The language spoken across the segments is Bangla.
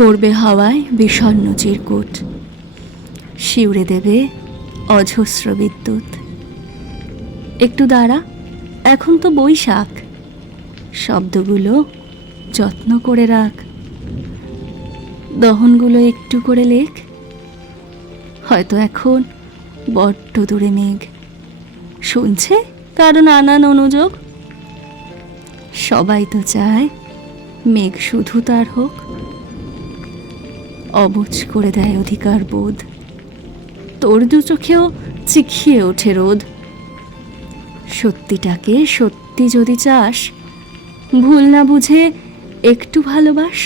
করবে হাওয়ায় বিষণ্ণ চিরকুট, শিউরে দেবে অজস্র বিদ্যুৎ। একটু দাঁড়া, এখন তো বৈশাখ, শব্দগুলো যত্ন করে রাখ, দহনগুলো একটু করে লেখ। হয়তো এখন বড্ড দূরে মেঘ শুনছে কারো নানান অনুযোগ। সবাই তো চায় মেঘ শুধু তার হোক, অবুঝ করে দেয় অধিকার বোধ, তোর দু চোখেও চিখিয়ে ওঠে রোদ। সত্যিটাকে সত্যি যদি চাস, ভুল না বুঝে একটু ভালোবাস।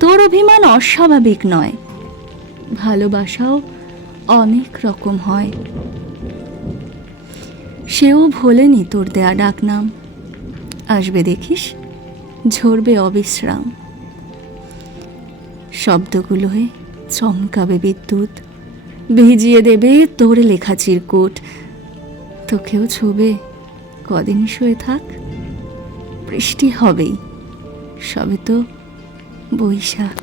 তোর অভিমান অস্বাভাবিক নয়, ভালোবাসাও অনেক রকম হয়। সেও ভোলেনি তোর দেয়া ডাক নাম, আসবে দেখিস ঝরবে অবিশ্রাম। শব্দগুলোয় চমকাবে বিদ্যুৎ, ভিজিয়ে দেবে তোর লেখা চিরকুট। তোকেও ছুবে কদিন শুয়ে থাক, বৃষ্টি হবেই, সবে তো বৈশাখ।